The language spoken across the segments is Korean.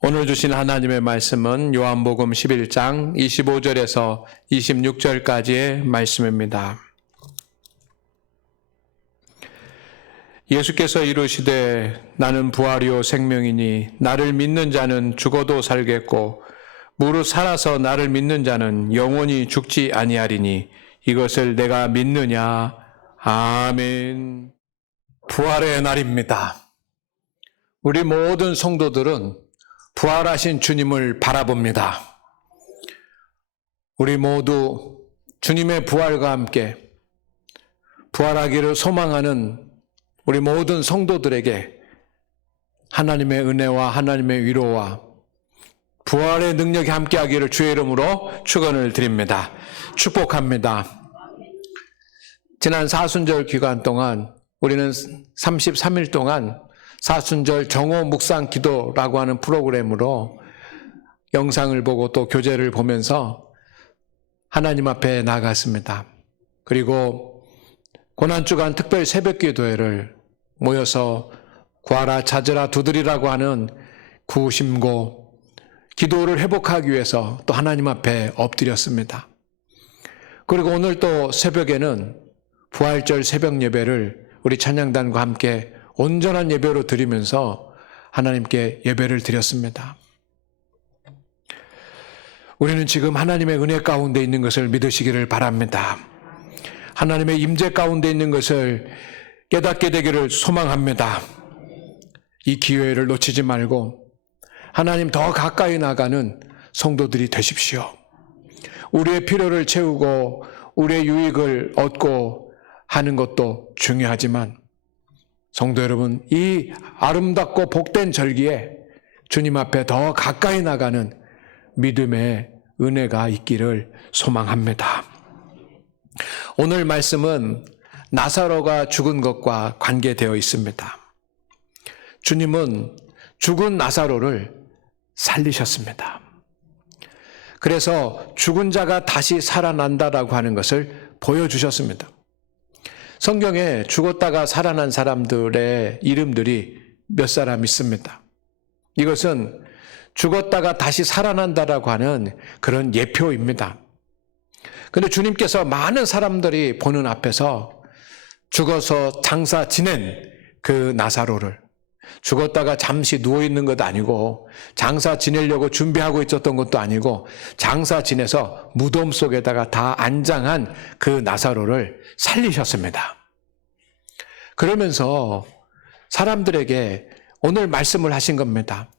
오늘 주신 하나님의 말씀은 요한복음 11장 25절에서 26절까지의 말씀입니다. 예수께서 이르시되 나는 부활이요 생명이니 나를 믿는 자는 죽어도 살겠고 무릇 살아서 나를 믿는 자는 영원히 죽지 아니하리니 이것을 내가 믿느냐. 아멘. 부활의 날입니다. 우리 모든 성도들은 부활하신 주님을 바라봅니다. 우리 모두 주님의 부활과 함께 부활하기를 소망하는 우리 모든 성도들에게 하나님의 은혜와 하나님의 위로와 부활의 능력이 함께하기를 주의 이름으로 축원을 드립니다. 축복합니다. 지난 사순절 기간 동안 우리는 33일 동안 사순절 정오 묵상 기도라고 하는 프로그램으로 영상을 보고 또 교재를 보면서 하나님 앞에 나갔습니다. 그리고 고난주간 특별 새벽 기도회를 모여서 구하라 찾으라 두드리라고 하는 구심고 기도를 회복하기 위해서 또 하나님 앞에 엎드렸습니다. 그리고 오늘 또 새벽에는 부활절 새벽 예배를 우리 찬양단과 함께 온전한 예배로 드리면서 하나님께 예배를 드렸습니다. 우리는 지금 하나님의 은혜 가운데 있는 것을 믿으시기를 바랍니다. 하나님의 임재 가운데 있는 것을 깨닫게 되기를 소망합니다. 이 기회를 놓치지 말고 하나님 더 가까이 나가는 성도들이 되십시오. 우리의 필요를 채우고 우리의 유익을 얻고 하는 것도 중요하지만 성도 여러분, 이 아름답고 복된 절기에 주님 앞에 더 가까이 나가는 믿음의 은혜가 있기를 소망합니다. 오늘 말씀은 나사로가 죽은 것과 관계되어 있습니다. 주님은 죽은 나사로를 살리셨습니다. 그래서 죽은 자가 다시 살아난다라고 하는 것을 보여주셨습니다. 성경에 죽었다가 살아난 사람들의 이름들이 몇 사람 있습니다. 이것은 죽었다가 다시 살아난다라고 하는 그런 예표입니다. 그런데 주님께서 많은 사람들이 보는 앞에서 죽어서 장사 지낸 그 나사로를 죽었다가 잠시 누워있는 것도 아니고 장사 지내려고 준비하고 있었던 것도 아니고 장사 지내서 무덤 속에다가 다 안장한 그 나사로를 살리셨습니다. 그러면서 사람들에게 오늘 말씀을 하신 겁니다.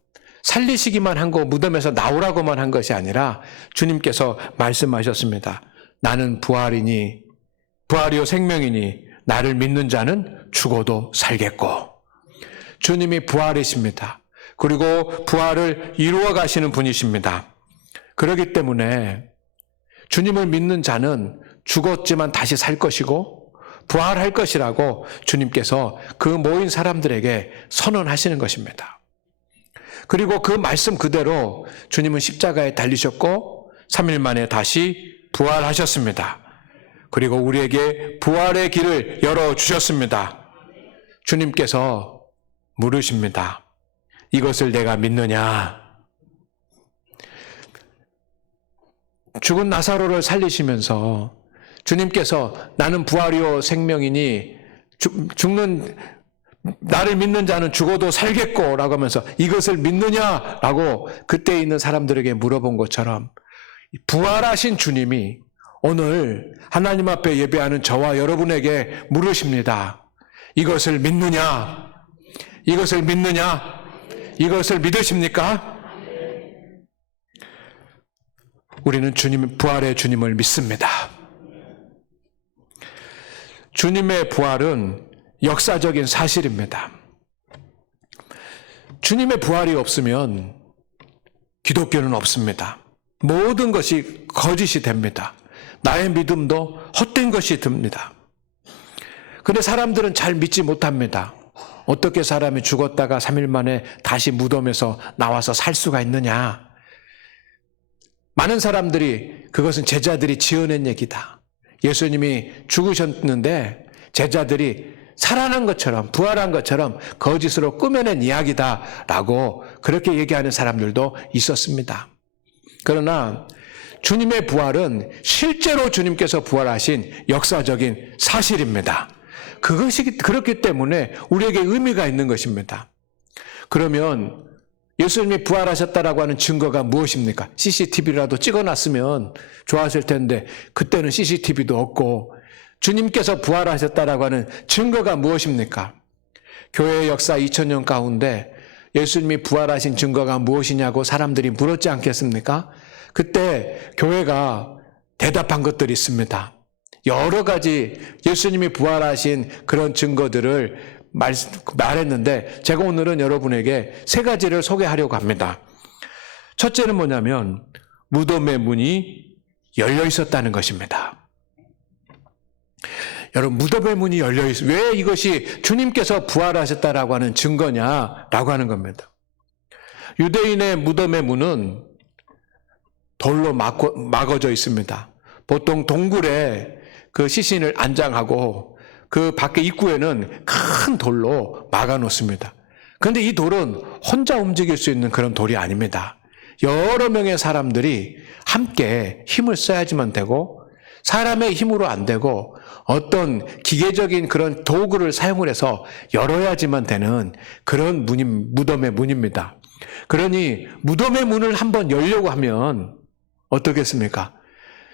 살리시기만 한 거 무덤에서 나오라고만 한 것이 아니라 주님께서 말씀하셨습니다. 나는 부활이니 부활이요 생명이니 나를 믿는 자는 죽어도 살겠고 주님이 부활이십니다. 그리고 부활을 이루어 가시는 분이십니다. 그렇기 때문에 주님을 믿는 자는 죽었지만 다시 살 것이고 부활할 것이라고 주님께서 그 모인 사람들에게 선언하시는 것입니다. 그리고 그 말씀 그대로 주님은 십자가에 달리셨고 3일 만에 다시 부활하셨습니다. 그리고 우리에게 부활의 길을 열어주셨습니다. 주님께서 물으십니다. 이것을 내가 믿느냐? 죽은 나사로를 살리시면서 주님께서 나는 부활이요 생명이니 죽는 나를 믿는 자는 죽어도 살겠고 라고 하면서 이것을 믿느냐라고 그때 있는 사람들에게 물어본 것처럼 부활하신 주님이 오늘 하나님 앞에 예배하는 저와 여러분에게 물으십니다. 이것을 믿느냐? 이것을 믿느냐? 이것을 믿으십니까? 우리는 주님, 부활의 주님을 믿습니다. 주님의 부활은 역사적인 사실입니다. 주님의 부활이 없으면 기독교는 없습니다. 모든 것이 거짓이 됩니다. 나의 믿음도 헛된 것이 듭니다. 그런데 사람들은 잘 믿지 못합니다. 어떻게 사람이 죽었다가 3일 만에 다시 무덤에서 나와서 살 수가 있느냐. 많은 사람들이 그것은 제자들이 지어낸 얘기다. 예수님이 죽으셨는데 제자들이 살아난 것처럼, 부활한 것처럼 거짓으로 꾸며낸 이야기다라고 그렇게 얘기하는 사람들도 있었습니다. 그러나 주님의 부활은 실제로 주님께서 부활하신 역사적인 사실입니다. 그것이 그렇기 때문에 우리에게 의미가 있는 것입니다. 그러면 예수님이 부활하셨다라고 하는 증거가 무엇입니까? CCTV라도 찍어놨으면 좋았을 텐데 그때는 CCTV도 없고 주님께서 부활하셨다라고 하는 증거가 무엇입니까? 교회의 역사 2000년 가운데 예수님이 부활하신 증거가 무엇이냐고 사람들이 물었지 않겠습니까? 그때 교회가 대답한 것들이 있습니다. 여러 가지 예수님이 부활하신 그런 증거들을 말했는데 제가 오늘은 여러분에게 3가지를 소개하려고 합니다. 첫째는 뭐냐면 무덤의 문이 열려 있었다는 것입니다. 여러분, 무덤의 문이 열려 있어요. 왜 이것이 주님께서 부활하셨다라고 하는 증거냐라고 하는 겁니다. 유대인의 무덤의 문은 돌로 막아져 있습니다. 보통 동굴에 그 시신을 안장하고 그 밖에 입구에는 큰 돌로 막아 놓습니다. 그런데 이 돌은 혼자 움직일 수 있는 그런 돌이 아닙니다. 여러 명의 사람들이 함께 힘을 써야지만 되고 사람의 힘으로 안 되고 어떤 기계적인 그런 도구를 사용을 해서 열어야지만 되는 그런 무덤의 문입니다. 그러니 무덤의 문을 한번 열려고 하면 어떻겠습니까?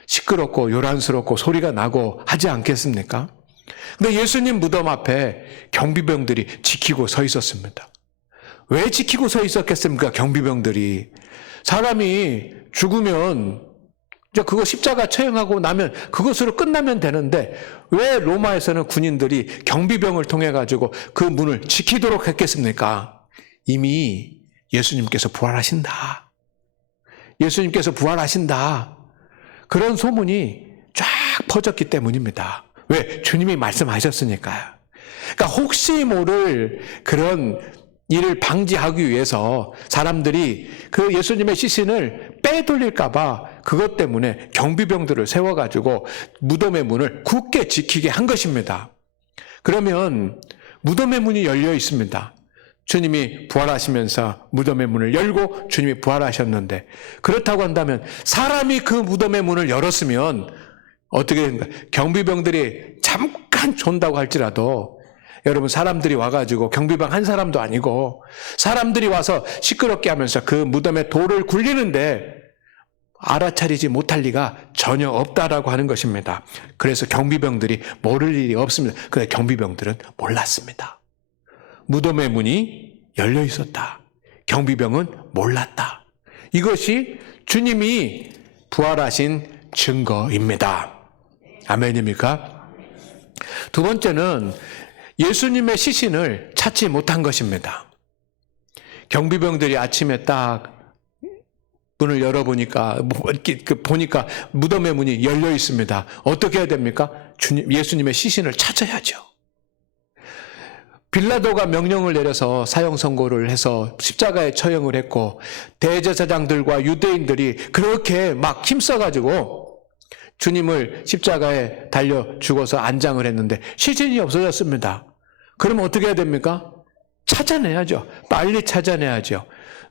시끄럽고 요란스럽고 소리가 나고 하지 않겠습니까? 근데 예수님 무덤 앞에 경비병들이 지키고 서 있었습니다. 왜 지키고 서 있었겠습니까? 경비병들이. 사람이 죽으면 이제 그거 십자가 처형하고 나면 그것으로 끝나면 되는데 왜 로마에서는 군인들이 경비병을 통해 가지고 그 문을 지키도록 했겠습니까? 이미 예수님께서 부활하신다. 예수님께서 부활하신다. 그런 소문이 쫙 퍼졌기 때문입니다. 왜? 주님이 말씀하셨으니까요. 그러니까 혹시 모를 그런 일을 방지하기 위해서 사람들이 그 예수님의 시신을 빼돌릴까봐 그것 때문에 경비병들을 세워가지고 무덤의 문을 굳게 지키게 한 것입니다. 그러면 무덤의 문이 열려 있습니다. 주님이 부활하시면서 무덤의 문을 열고 주님이 부활하셨는데 그렇다고 한다면 사람이 그 무덤의 문을 열었으면 어떻게 됩니까? 경비병들이 잠깐 존다고 할지라도 여러분 사람들이 와가지고 경비병 한 사람도 아니고 사람들이 와서 시끄럽게 하면서 그 무덤에 돌을 굴리는데 알아차리지 못할 리가 전혀 없다라고 하는 것입니다. 그래서 경비병들이 모를 일이 없습니다. 그런데 경비병들은 몰랐습니다. 무덤의 문이 열려 있었다. 경비병은 몰랐다. 이것이 주님이 부활하신 증거입니다. 아멘입니까? 두 번째는 예수님의 시신을 찾지 못한 것입니다. 경비병들이 아침에 딱 문을 열어보니까 보니까 무덤의 문이 열려 있습니다. 어떻게 해야 됩니까? 예수님의 시신을 찾아야죠. 빌라도가 명령을 내려서 사형 선고를 해서 십자가에 처형을 했고 대제사장들과 유대인들이 그렇게 막 힘써가지고 주님을 십자가에 달려 죽어서 안장을 했는데 시신이 없어졌습니다. 그러면 어떻게 해야 됩니까? 찾아내야죠. 빨리 찾아내야죠.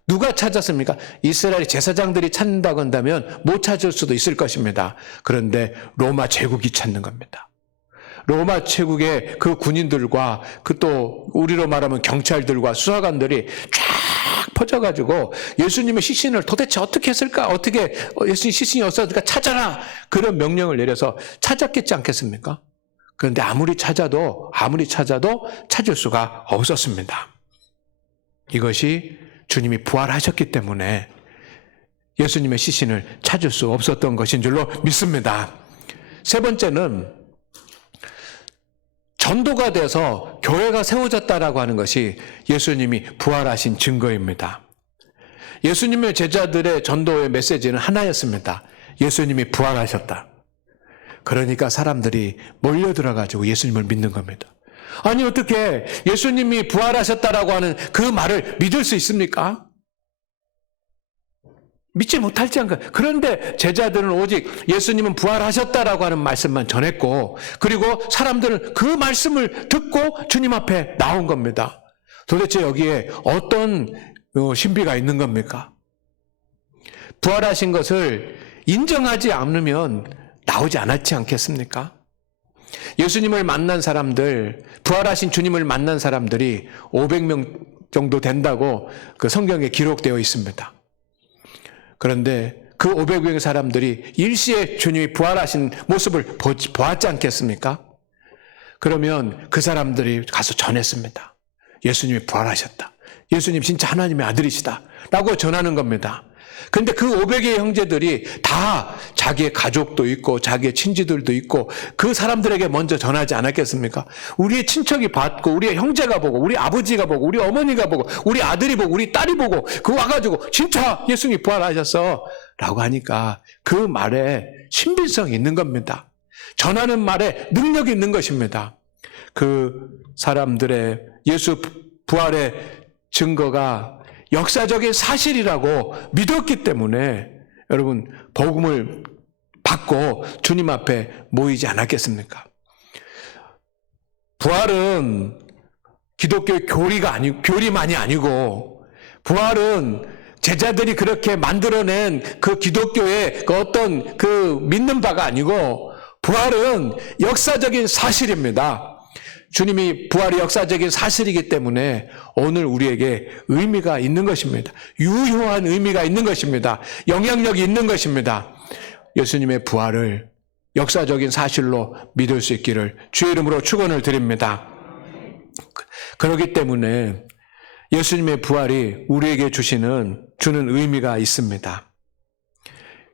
누가 찾았습니까? 이스라엘 제사장들이 찾는다고 한다면 못 찾을 수도 있을 것입니다. 그런데 로마 제국이 찾는 겁니다. 로마 제국의 그 군인들과 그 또 우리로 말하면 경찰들과 수사관들이 쫙 퍼져가지고 예수님의 시신을 도대체 어떻게 했을까? 어떻게 예수님 시신이 없어졌을까? 찾아라! 그런 명령을 내려서 찾았겠지 않겠습니까? 그런데 아무리 찾아도 찾을 수가 없었습니다. 이것이 주님이 부활하셨기 때문에 예수님의 시신을 찾을 수 없었던 것인 줄로 믿습니다. 세 번째는 전도가 돼서 교회가 세워졌다라고 하는 것이 예수님이 부활하신 증거입니다. 예수님의 제자들의 전도의 메시지는 하나였습니다. 예수님이 부활하셨다. 그러니까 사람들이 몰려들어가지고 예수님을 믿는 겁니다. 아니 어떻게 예수님이 부활하셨다라고 하는 그 말을 믿을 수 있습니까? 믿지 못할지 않가. 그런데 제자들은 오직 예수님은 부활하셨다라고 하는 말씀만 전했고, 그리고 사람들은 그 말씀을 듣고 주님 앞에 나온 겁니다. 도대체 여기에 어떤 신비가 있는 겁니까? 부활하신 것을 인정하지 않으면 나오지 않았지 않겠습니까? 예수님을 만난 사람들, 부활하신 주님을 만난 사람들이 500명 정도 된다고 그 성경에 기록되어 있습니다. 그런데 그 500명 사람들이 일시에 주님이 부활하신 모습을 보았지 않겠습니까? 그러면 그 사람들이 가서 전했습니다. 예수님이 부활하셨다. 예수님 진짜 하나님의 아들이시다. 라고 전하는 겁니다. 그런데 그 500의 형제들이 다 자기의 가족도 있고 자기의 친지들도 있고 그 사람들에게 먼저 전하지 않았겠습니까? 우리의 친척이 봤고 우리의 형제가 보고 우리 아버지가 보고 우리 어머니가 보고 우리 아들이 보고 우리 딸이 보고 그거 와가지고 진짜 예수님이 부활하셨어 라고 하니까 그 말에 신빙성이 있는 겁니다. 전하는 말에 능력이 있는 것입니다. 그 사람들의 예수 부활의 증거가 역사적인 사실이라고 믿었기 때문에 여러분 복음을 받고 주님 앞에 모이지 않았겠습니까? 부활은 기독교의 교리만이 아니고 부활은 제자들이 그렇게 만들어낸 그 기독교의 그 어떤 그 믿는 바가 아니고 부활은 역사적인 사실입니다. 주님이 부활이 역사적인 사실이기 때문에 오늘 우리에게 의미가 있는 것입니다. 유효한 의미가 있는 것입니다. 영향력이 있는 것입니다. 예수님의 부활을 역사적인 사실로 믿을 수 있기를 주의 이름으로 축원을 드립니다. 그렇기 때문에 예수님의 부활이 우리에게 주는 의미가 있습니다.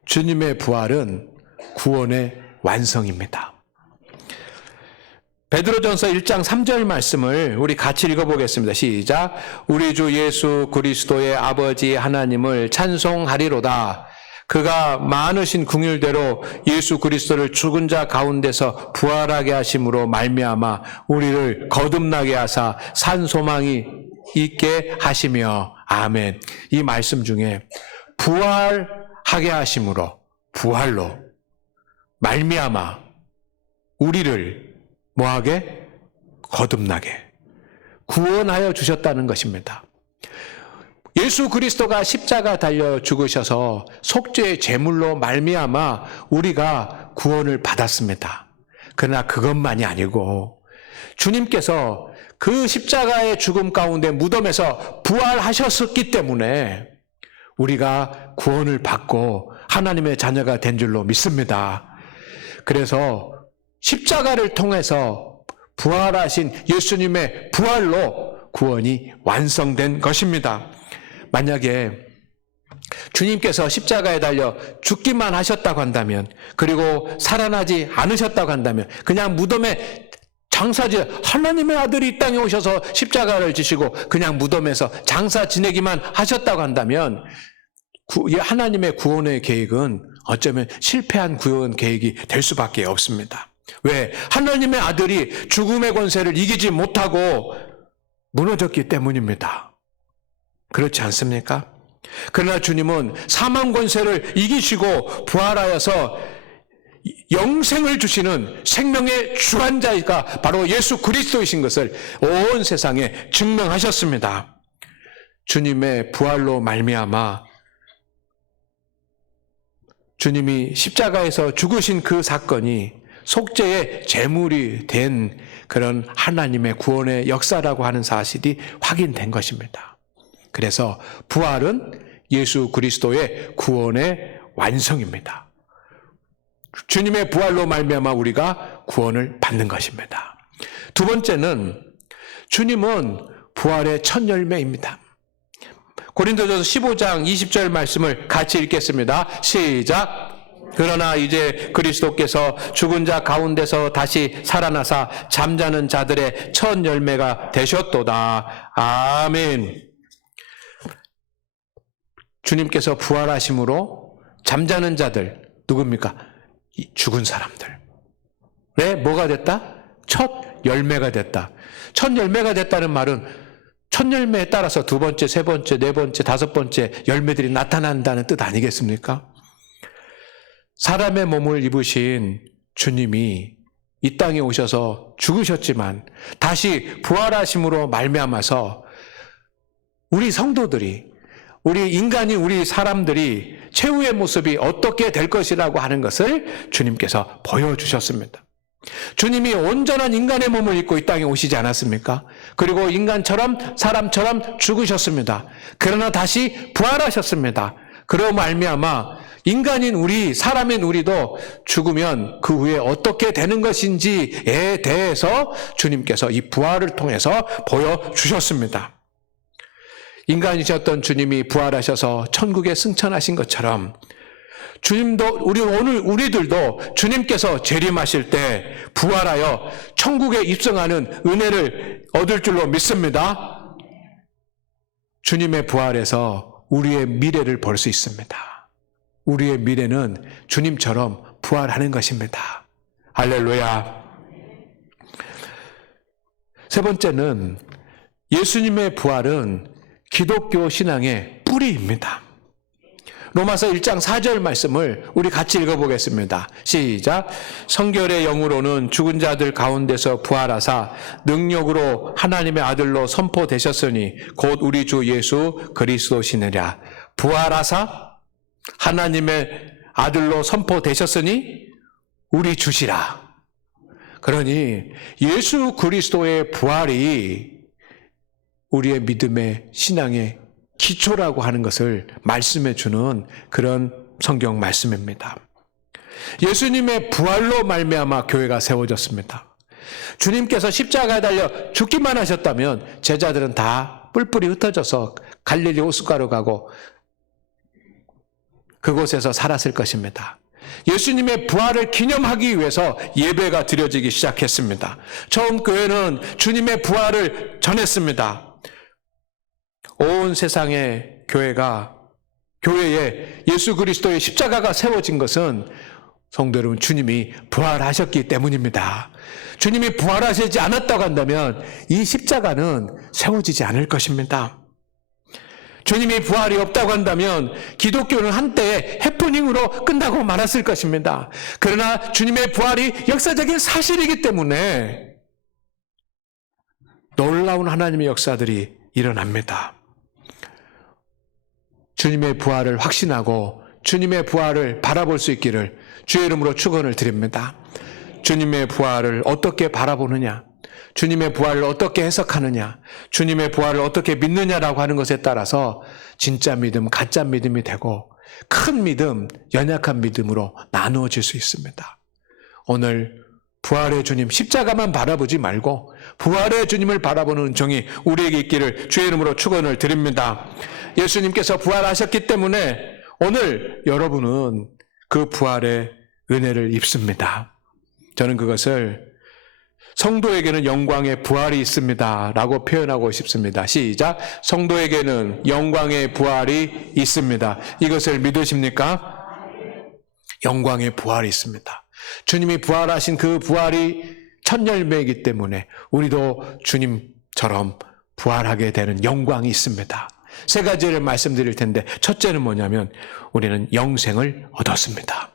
주님의 부활은 구원의 완성입니다. 베드로전서 1장 3절 말씀을 우리 같이 읽어보겠습니다. 시작. 우리 주 예수 그리스도의 아버지 하나님을 찬송하리로다. 그가 많으신 긍휼대로 예수 그리스도를 죽은 자 가운데서 부활하게 하심으로 말미암아 우리를 거듭나게 하사 산 소망이 있게 하시며. 아멘. 이 말씀 중에 부활하게 하심으로, 부활로 말미암아 우리를 뭐하게? 거듭나게 구원하여 주셨다는 것입니다. 예수 그리스도가 십자가 달려 죽으셔서 속죄의 제물로 말미암아 우리가 구원을 받았습니다. 그러나 그것만이 아니고 주님께서 그 십자가의 죽음 가운데 무덤에서 부활하셨기 때문에 우리가 구원을 받고 하나님의 자녀가 된 줄로 믿습니다. 그래서 십자가를 통해서 부활하신 예수님의 부활로 구원이 완성된 것입니다. 만약에 주님께서 십자가에 달려 죽기만 하셨다고 한다면, 그리고 살아나지 않으셨다고 한다면, 그냥 무덤에 장사지 하나님의 아들이 이 땅에 오셔서 십자가를 지시고 그냥 무덤에서 장사 지내기만 하셨다고 한다면 하나님의 구원의 계획은 어쩌면 실패한 구원 계획이 될 수밖에 없습니다. 왜? 하나님의 아들이 죽음의 권세를 이기지 못하고 무너졌기 때문입니다. 그렇지 않습니까? 그러나 주님은 사망 권세를 이기시고 부활하여서 영생을 주시는 생명의 주관자가 바로 예수 그리스도이신 것을 온 세상에 증명하셨습니다. 주님의 부활로 말미암아 주님이 십자가에서 죽으신 그 사건이 속죄의 제물이 된 그런 하나님의 구원의 역사라고 하는 사실이 확인된 것입니다. 그래서 부활은 예수 그리스도의 구원의 완성입니다. 주님의 부활로 말미암아 우리가 구원을 받는 것입니다. 두 번째는 주님은 부활의 첫 열매입니다. 고린도전서 15장 20절 말씀을 같이 읽겠습니다. 시작. 그러나 이제 그리스도께서 죽은 자 가운데서 다시 살아나사 잠자는 자들의 첫 열매가 되셨도다. 아멘. 주님께서 부활하심으로 잠자는 자들 누굽니까? 죽은 사람들. 왜? 뭐가 됐다? 첫 열매가 됐다. 첫 열매가 됐다는 말은 첫 열매에 따라서 두 번째, 세 번째, 네 번째, 다섯 번째 열매들이 나타난다는 뜻 아니겠습니까? 사람의 몸을 입으신 주님이 이 땅에 오셔서 죽으셨지만 다시 부활하심으로 말미암아서 우리 성도들이, 우리 인간이, 우리 사람들이 최후의 모습이 어떻게 될 것이라고 하는 것을 주님께서 보여주셨습니다. 주님이 온전한 인간의 몸을 입고 이 땅에 오시지 않았습니까? 그리고 인간처럼, 사람처럼 죽으셨습니다. 그러나 다시 부활하셨습니다. 그로 말미암아 인간인 우리, 사람인 우리도 죽으면 그 후에 어떻게 되는 것인지에 대해서 주님께서 이 부활을 통해서 보여주셨습니다. 인간이셨던 주님이 부활하셔서 천국에 승천하신 것처럼 주님도, 우리들도 주님께서 재림하실 때 부활하여 천국에 입성하는 은혜를 얻을 줄로 믿습니다. 주님의 부활에서 우리의 미래를 볼 수 있습니다. 우리의 미래는 주님처럼 부활하는 것입니다. 할렐루야. 세 번째는 예수님의 부활은 기독교 신앙의 뿌리입니다. 로마서 1장 4절 말씀을 우리 같이 읽어보겠습니다. 시작. 성결의 영으로는 죽은 자들 가운데서 부활하사 능력으로 하나님의 아들로 선포되셨으니 곧 우리 주 예수 그리스도시니라. 부활하사 하나님의 아들로 선포되셨으니 우리 주시라. 그러니 예수 그리스도의 부활이 우리의 믿음의 신앙의 기초라고 하는 것을 말씀해 주는 그런 성경 말씀입니다. 예수님의 부활로 말미암아 교회가 세워졌습니다. 주님께서 십자가에 달려 죽기만 하셨다면 제자들은 다 뿔뿔이 흩어져서 갈릴리 호숫가로 가고 그곳에서 살았을 것입니다. 예수님의 부활을 기념하기 위해서 예배가 드려지기 시작했습니다. 처음 교회는 주님의 부활을 전했습니다. 온 세상의 교회에 예수 그리스도의 십자가가 세워진 것은 성도 여러분, 주님이 부활하셨기 때문입니다. 주님이 부활하시지 않았다고 한다면 이 십자가는 세워지지 않을 것입니다. 주님이 부활이 없다고 한다면 기독교는 한때의 해프닝으로 끝나고 말았을 것입니다. 그러나 주님의 부활이 역사적인 사실이기 때문에 놀라운 하나님의 역사들이 일어납니다. 주님의 부활을 확신하고 주님의 부활을 바라볼 수 있기를 주의 이름으로 축원을 드립니다. 주님의 부활을 어떻게 바라보느냐, 주님의 부활을 어떻게 해석하느냐, 주님의 부활을 어떻게 믿느냐라고 하는 것에 따라서 진짜 믿음, 가짜 믿음이 되고 큰 믿음, 연약한 믿음으로 나누어질 수 있습니다. 오늘 부활의 주님, 십자가만 바라보지 말고 부활의 주님을 바라보는 은총이 우리에게 있기를 주의 이름으로 축원을 드립니다. 예수님께서 부활하셨기 때문에 오늘 여러분은 그 부활의 은혜를 입습니다. 저는 그것을 성도에게는 영광의 부활이 있습니다 라고 표현하고 싶습니다. 시작. 성도에게는 영광의 부활이 있습니다. 이것을 믿으십니까? 영광의 부활이 있습니다. 주님이 부활하신 그 부활이 첫 열매이기 때문에 우리도 주님처럼 부활하게 되는 영광이 있습니다. 세 가지를 말씀드릴 텐데 첫째는 뭐냐면 우리는 영생을 얻었습니다.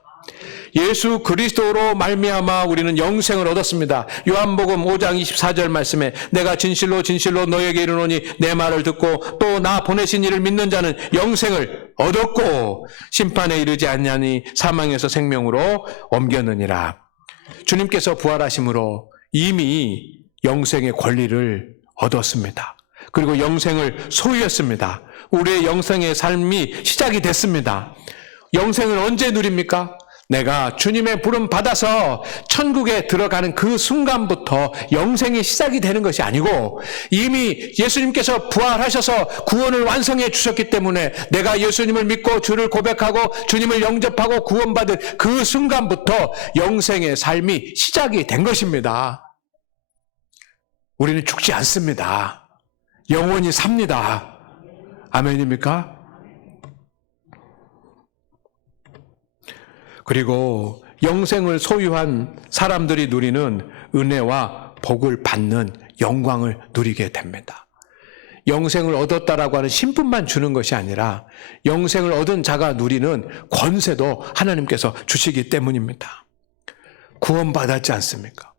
예수 그리스도로 말미암아 우리는 영생을 얻었습니다. 요한복음 5장 24절 말씀에 내가 진실로 진실로 너에게 이르노니 내 말을 듣고 또 나 보내신 이를 믿는 자는 영생을 얻었고 심판에 이르지 않냐니 사망에서 생명으로 옮겼느니라. 주님께서 부활하심으로 이미 영생의 권리를 얻었습니다. 그리고 영생을 소유했습니다. 우리의 영생의 삶이 시작이 됐습니다. 영생을 언제 누립니까? 내가 주님의 부름 받아서 천국에 들어가는 그 순간부터 영생이 시작이 되는 것이 아니고 이미 예수님께서 부활하셔서 구원을 완성해 주셨기 때문에 내가 예수님을 믿고 주를 고백하고 주님을 영접하고 구원받은 그 순간부터 영생의 삶이 시작이 된 것입니다. 우리는 죽지 않습니다. 영원히 삽니다. 아멘입니까? 그리고 영생을 소유한 사람들이 누리는 은혜와 복을 받는 영광을 누리게 됩니다. 영생을 얻었다라고 하는 신분만 주는 것이 아니라 영생을 얻은 자가 누리는 권세도 하나님께서 주시기 때문입니다. 구원받았지 않습니까?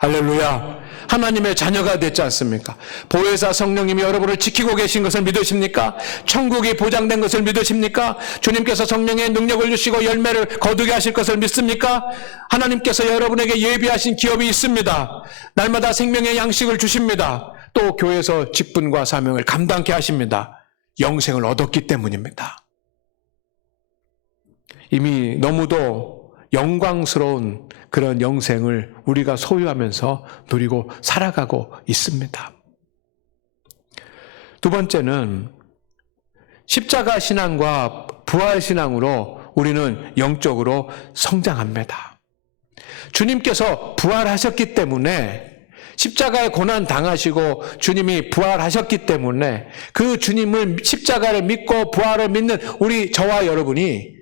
할렐루야. 하나님의 자녀가 됐지 않습니까? 보혜사 성령님이 여러분을 지키고 계신 것을 믿으십니까? 천국이 보장된 것을 믿으십니까? 주님께서 성령의 능력을 주시고 열매를 거두게 하실 것을 믿습니까? 하나님께서 여러분에게 예비하신 기업이 있습니다. 날마다 생명의 양식을 주십니다. 또 교회에서 직분과 사명을 감당케 하십니다. 영생을 얻었기 때문입니다. 이미 너무도 영광스러운 그런 영생을 우리가 소유하면서 누리고 살아가고 있습니다. 두 번째는 십자가 신앙과 부활 신앙으로 우리는 영적으로 성장합니다. 주님께서 부활하셨기 때문에 십자가의 고난 당하시고 주님이 부활하셨기 때문에 그 주님을 십자가를 믿고 부활을 믿는 우리 저와 여러분이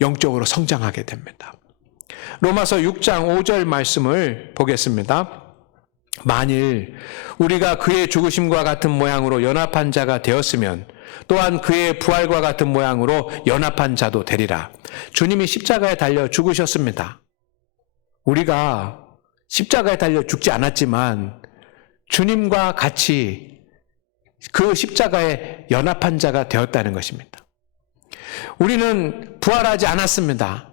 영적으로 성장하게 됩니다. 로마서 6장 5절 말씀을 보겠습니다. 만일 우리가 그의 죽으심과 같은 모양으로 연합한 자가 되었으면 또한 그의 부활과 같은 모양으로 연합한 자도 되리라. 주님이 십자가에 달려 죽으셨습니다. 우리가 십자가에 달려 죽지 않았지만 주님과 같이 그 십자가에 연합한 자가 되었다는 것입니다. 우리는 부활하지 않았습니다.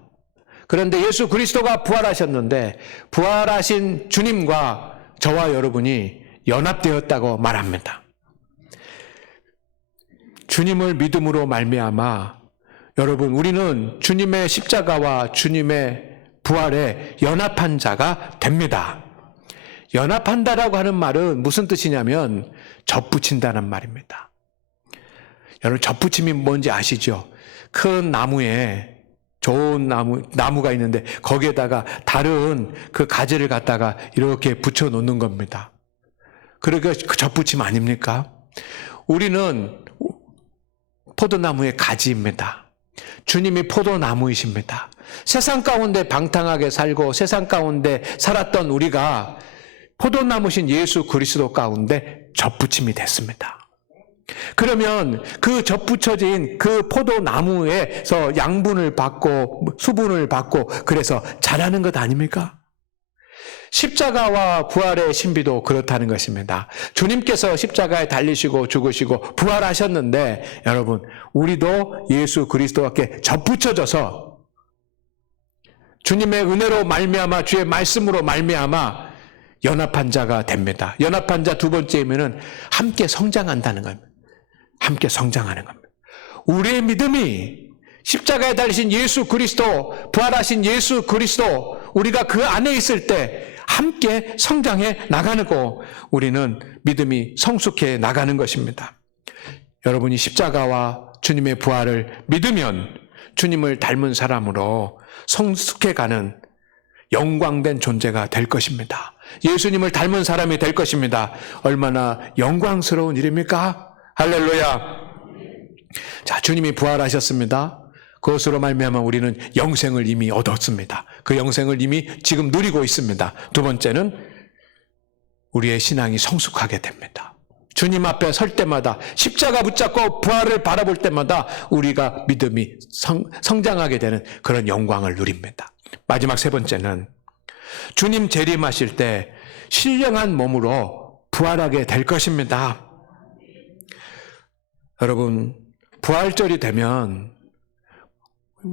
그런데 예수 그리스도가 부활하셨는데 부활하신 주님과 저와 여러분이 연합되었다고 말합니다. 주님을 믿음으로 말미암아 여러분 우리는 주님의 십자가와 주님의 부활에 연합한 자가 됩니다. 연합한다라고 하는 말은 무슨 뜻이냐면 접붙인다는 말입니다. 여러분 접붙임이 뭔지 아시죠? 큰 나무에 좋은 나무가 있는데 거기에다가 다른 그 가지를 갖다가 이렇게 붙여 놓는 겁니다. 그러니까 그 접붙임 아닙니까? 우리는 포도나무의 가지입니다. 주님이 포도나무이십니다. 세상 가운데 방탕하게 살고 세상 가운데 살았던 우리가 포도나무신 예수 그리스도 가운데 접붙임이 됐습니다. 그러면 그 접붙여진 그 포도나무에서 양분을 받고 수분을 받고 그래서 자라는 것 아닙니까? 십자가와 부활의 신비도 그렇다는 것입니다. 주님께서 십자가에 달리시고 죽으시고 부활하셨는데 여러분 우리도 예수 그리스도께 접붙여져서 주님의 은혜로 말미암아 주의 말씀으로 말미암아 연합한 자가 됩니다. 연합한 자 두 번째이면은 함께 성장한다는 겁니다. 함께 성장하는 겁니다. 우리의 믿음이 십자가에 달리신 예수 그리스도, 부활하신 예수 그리스도, 우리가 그 안에 있을 때 함께 성장해 나가는 거, 우리는 믿음이 성숙해 나가는 것입니다. 여러분이 십자가와 주님의 부활을 믿으면 주님을 닮은 사람으로 성숙해 가는 영광된 존재가 될 것입니다. 예수님을 닮은 사람이 될 것입니다. 얼마나 영광스러운 일입니까? 할렐루야. 자, 주님이 부활하셨습니다. 그것으로 말미암아 우리는 영생을 이미 얻었습니다. 그 영생을 이미 지금 누리고 있습니다. 두 번째는 우리의 신앙이 성숙하게 됩니다. 주님 앞에 설 때마다 십자가 붙잡고 부활을 바라볼 때마다 우리가 믿음이 성장하게 되는 그런 영광을 누립니다. 마지막 세 번째는 주님 재림하실 때 신령한 몸으로 부활하게 될 것입니다. 여러분, 부활절이 되면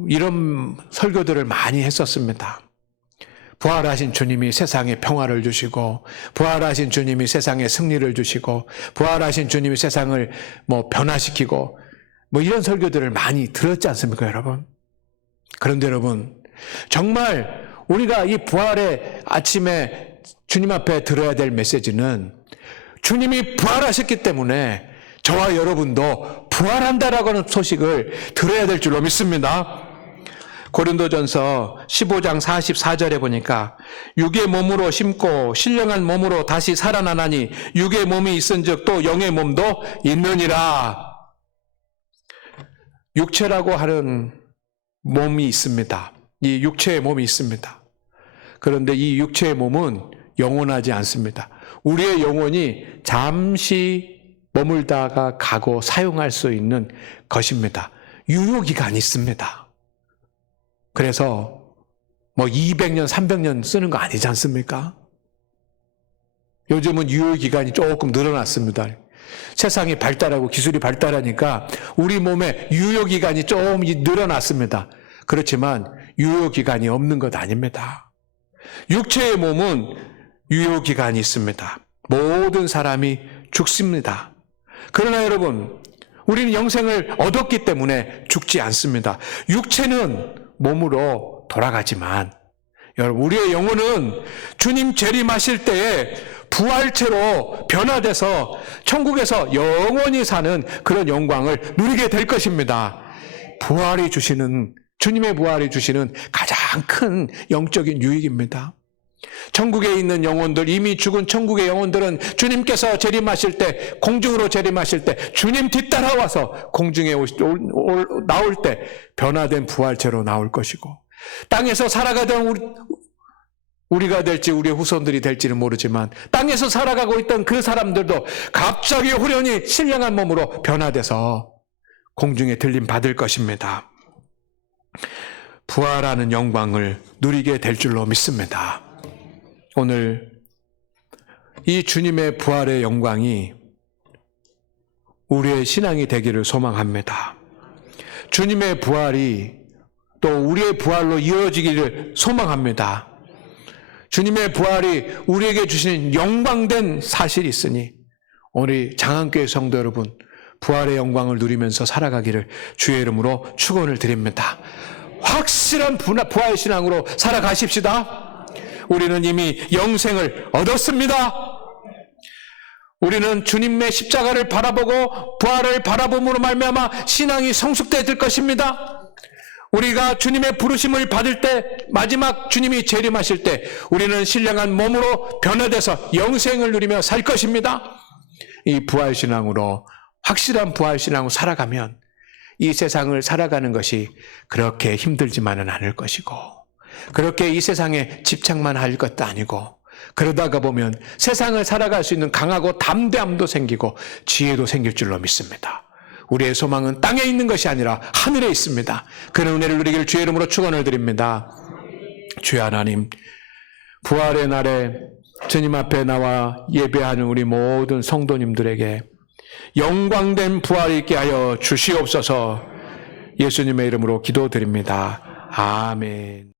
이런 설교들을 많이 했었습니다. 부활하신 주님이 세상에 평화를 주시고, 부활하신 주님이 세상에 승리를 주시고, 부활하신 주님이 세상을 변화시키고, 이런 설교들을 많이 들었지 않습니까, 여러분? 그런데 여러분, 정말 우리가 이 부활의 아침에 주님 앞에 들어야 될 메시지는 주님이 부활하셨기 때문에 저와 여러분도 부활한다라고 하는 소식을 들어야 될 줄로 믿습니다. 고린도전서 15장 44절에 보니까 육의 몸으로 심고 신령한 몸으로 다시 살아나나니 육의 몸이 있은즉 또 영의 몸도 있느니라. 육체라고 하는 몸이 있습니다. 이 육체의 몸이 있습니다. 그런데 이 육체의 몸은 영원하지 않습니다. 우리의 영혼이 잠시 머물다가 가고 사용할 수 있는 것입니다. 유효기간이 있습니다. 그래서 200년, 300년 쓰는 거 아니지 않습니까? 요즘은 유효기간이 조금 늘어났습니다. 세상이 발달하고 기술이 발달하니까 우리 몸의 유효기간이 좀 늘어났습니다. 그렇지만 유효기간이 없는 것 아닙니다. 육체의 몸은 유효기간이 있습니다. 모든 사람이 죽습니다. 그러나 여러분, 우리는 영생을 얻었기 때문에 죽지 않습니다. 육체는 몸으로 돌아가지만 여러분, 우리의 영혼은 주님 재림하실 때에 부활체로 변화돼서 천국에서 영원히 사는 그런 영광을 누리게 될 것입니다. 주님의 부활이 주시는 가장 큰 영적인 유익입니다. 천국에 있는 영혼들, 이미 죽은 천국의 영혼들은 주님께서 재림하실 때, 공중으로 재림하실 때 주님 뒤따라와서 공중에 나올 때 변화된 부활체로 나올 것이고, 땅에서 살아가던 우리가 될지 우리의 후손들이 될지는 모르지만 땅에서 살아가고 있던 그 사람들도 갑자기 후련히 신령한 몸으로 변화돼서 공중에 들림 받을 것입니다. 부활하는 영광을 누리게 될 줄로 믿습니다. 오늘 이 주님의 부활의 영광이 우리의 신앙이 되기를 소망합니다. 주님의 부활이 또 우리의 부활로 이어지기를 소망합니다. 주님의 부활이 우리에게 주시는 영광된 사실이 있으니 우리 장안교회 성도 여러분, 부활의 영광을 누리면서 살아가기를 주의 이름으로 축원을 드립니다. 확실한 부활 신앙으로 살아가십시다. 우리는 이미 영생을 얻었습니다. 우리는 주님의 십자가를 바라보고 부활을 바라봄으로 말미암아 신앙이 성숙될 것입니다. 우리가 주님의 부르심을 받을 때, 마지막 주님이 재림하실 때 우리는 신령한 몸으로 변화돼서 영생을 누리며 살 것입니다. 이 부활신앙으로, 확실한 부활신앙으로 살아가면 이 세상을 살아가는 것이 그렇게 힘들지만은 않을 것이고, 그렇게 이 세상에 집착만 할 것도 아니고, 그러다가 보면 세상을 살아갈 수 있는 강하고 담대함도 생기고 지혜도 생길 줄로 믿습니다. 우리의 소망은 땅에 있는 것이 아니라 하늘에 있습니다. 그런 은혜를 누리길 주의 이름으로 축원을 드립니다. 주의 하나님, 부활의 날에 주님 앞에 나와 예배하는 우리 모든 성도님들에게 영광된 부활이 있게 하여 주시옵소서. 예수님의 이름으로 기도드립니다. 아멘.